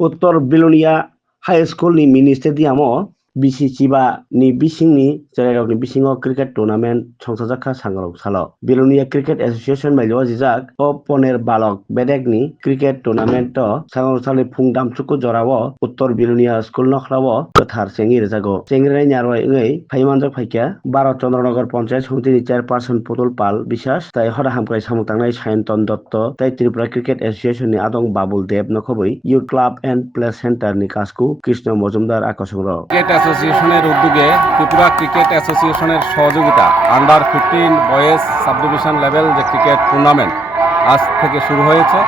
उत्तर बिलुनिया high school नि मिनि स्टेडियाम BCCबा नि बिसिंनि जायगानि बिसिङाव क्रिकेट टुर्नामेन्ट संसाजाखा सांग्राव सालो बिलुनिया क्रिकेट एसोसिएशन बायलो जिजाक ओ पनेर बालक बेडेकनि क्रिकेट टुर्नामेन्ट सांग्राव सालि फुं दामसुकु जरावो उत्तर बिलुनिया स्कूल नखरावो गोथार सेंगिर जागो सेंगिराय न्यारवाय ओइ फाइमानजक फाइका भारत चंद्रनगर पंचायत समितिनि चेयारपारसन पुतुल पाल बिसास ताइ हदा हामख्राय सामुतांनाय सायन्तन दत्त ताइ त्रिपुरा क्रिकेट एसोसिएशन नि आदं बाबुल देब नखबै youth club and play centre नि कासकु कृष्ण मजुमदार आकर्षण ক্রিকেট অ্যাসোসিয়েশনের উদ্যোগে ত্রিপুরা ক্রিকেট অ্যাসোসিয়েশনের সহযোগিতা under 15 boys sub division level যে ক্রিকেট টুর্নামেন্ট আজ থেকে শুরু হয়েছে।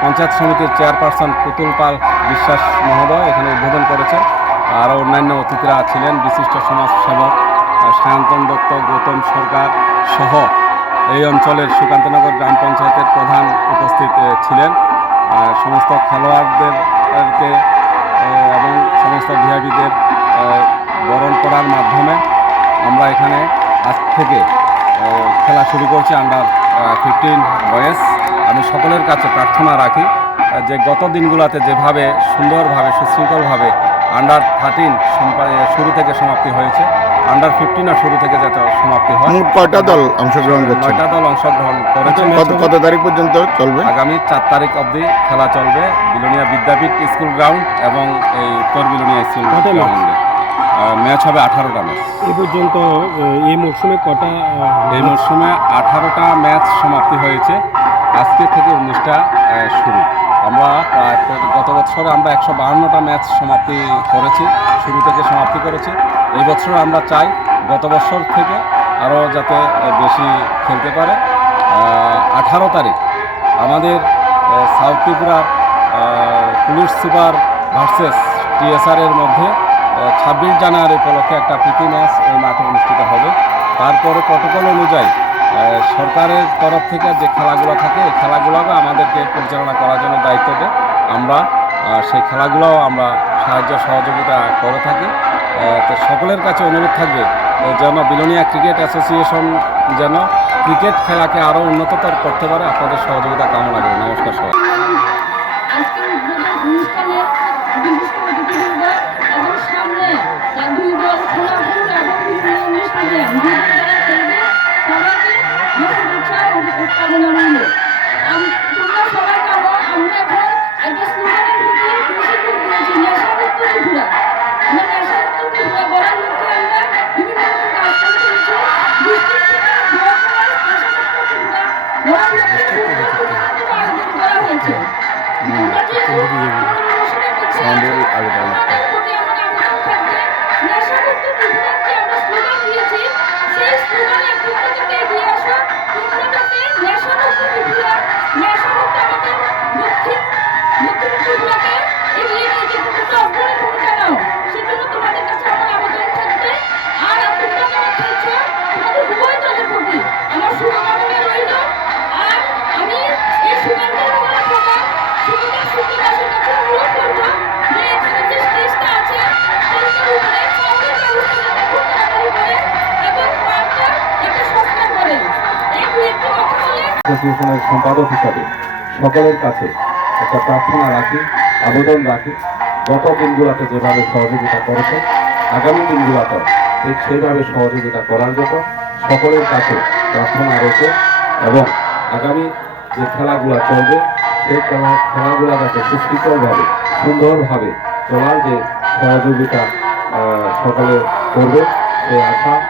পঞ্চায়েত সমিতির চেয়ারপারসন পুতুল পাল বিশ্বাস মহোদয় এখানে উদ্বোধন করেছেন। আরও অন্যান্য অতিথিরা ছিলেন, বিশিষ্ট সমাজসেবক সায়ন্তন দত্ত, গৌতম সরকার সহ এই অঞ্চলের সুকান্তনগর গ্রাম পঞ্চায়েতের প্রধান উপস্থিত ছিলেন। সমস্ত খেলোয়াড়দেরকে এবং সমস্ত ভিআইপিদের বরণ করার মাধ্যমে আমরা এখানে আজ থেকে খেলা শুরু করছি আন্ডার 15 বয়েজ। আমি সকলের কাছে প্রার্থনা রাখি যে গত দিনগুলোতে যেভাবে সুন্দরভাবে সুশৃঙ্খলভাবে আন্ডার 13 শুরু থেকে সমাপ্তি হয়েছে, আন্ডার 15 শুরু থেকে যাতে সমাপ্তি হয়। কয়টা দল অংশগ্রহণ করছে? 9টা দল অংশগ্রহণ করেছে। কত তারিখ পর্যন্ত চলবে? আগামী 4 তারিখ অবধি খেলা চলবে বিলোনিয়া বিদ্যাপীঠ স্কুল গ্রাউন্ড এবং এই উত্তর বিলোনিয়া স্কুল গ্রাউন্ডে। ম্যাচ হবে 18টা ম্যাচ। এই পর্যন্ত এই মরশুমে কটা? এই মরশুমে 18টা ম্যাচ সমাপ্তি হয়েছে, আজকে থেকে 19টা শুরু। আমরা গত বছরে আমরা 152টা ম্যাচ সমাপ্তি করেছি, শুরু থেকে সমাপ্তি করেছি। এই বছর আমরা চাই গত বছর থেকে আরও যাতে বেশি খেলতে পারে। 18 তারিখ আমাদের সাউথ ত্রিপুরার পুলিশ সুপার ভার্সেস TSR এর মধ্যে 26 জানুয়ারি উপলক্ষে একটা প্রীতি ম্যাচ ওই মাঠে অনুষ্ঠিত হবে। তারপরে প্রটোকল অনুযায়ী সরকারের তরফ থেকে যে খেলাগুলো থাকে এই খেলাগুলোকে আমাদেরকে পরিচালনা করার জন্য দায়িত্ব দেয়। আমরা সেই খেলাগুলোও আমরা সাহায্য সহযোগিতা করে থাকি। তো সকলের কাছে অনুরোধ থাকবে যেন বিলোনিয়া ক্রিকেট অ্যাসোসিয়েশন যেন ক্রিকেট খেলাকে আরও উন্নততর করতে পারে। আপনাদের সহযোগিতা কামনা করি। নমস্কার সবাই। অ্যাসোসিয়েশনের সম্পাদক হিসাবে সকলের কাছে একটা প্রার্থনা রাখি, আবেদন রাখি, গত দিনগুলোতে যেভাবে সহযোগিতা করেছে আগামী দিনগুলোতে ঠিক সেইভাবে সহযোগিতা করার জন্য সকলের কাছে প্রার্থনা রেখে এবং আগামী যে খেলাগুলো চলবে সেই খেলাগুলো যাতে সুশৃঙ্খলভাবে সুন্দরভাবে চলার যে সহযোগিতা সকলে করবে সেই আশা